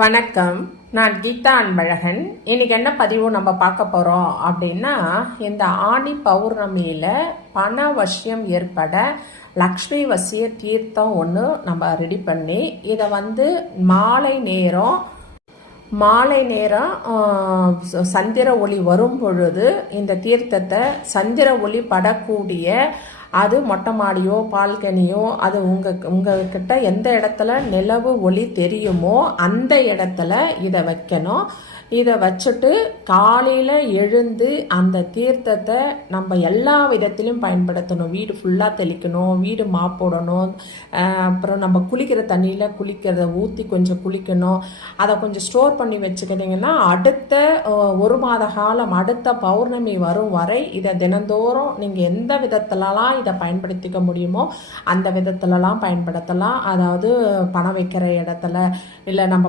வணக்கம். நான் கீதா அன்பழகன். இன்னைக்கு என்ன பதிவு நம்ம பார்க்க போகிறோம் அப்படின்னா, இந்த ஆடி பௌர்ணமியில் பண வசியம் ஏற்பட லக்ஷ்மி வசிய தீர்த்தம் ஒன்று நம்ம ரெடி பண்ணி இதை மாலை நேரம் சந்திர ஒளி வரும் பொழுது இந்த தீர்த்தத்தை சந்திர ஒளி படக்கூடிய அது மொட்டை மாடியோ பால்கனியோ அது உங்ககிட்ட எந்த இடத்துல நிலவு ஒளி தெரியுமோ அந்த இடத்துல இதை வைக்கணும். இதை வச்சுட்டு காலையில் எழுந்து அந்த தீர்த்தத்தை நம்ம எல்லா விதத்திலும் பயன்படுத்தணும். வீடு ஃபுல்லாக தெளிக்கணும், வீடு மாப்போடணும், அப்புறம் நம்ம குளிக்கிற தண்ணியில் குளிக்கிறத ஊற்றி கொஞ்சம் குளிக்கணும். அதை கொஞ்சம் ஸ்டோர் பண்ணி வச்சுக்கிட்டிங்கன்னா அடுத்த 1 மாத காலம் அடுத்த பௌர்ணமி வரும் வரை இதை தினந்தோறும் நீங்கள் எந்த விதத்துலலாம் இதை பயன்படுத்திக்க முடியுமோ அந்த விதத்துலலாம் பயன்படுத்தலாம். அதாவது பணம் வைக்கிற இடத்துல இல்லை நம்ம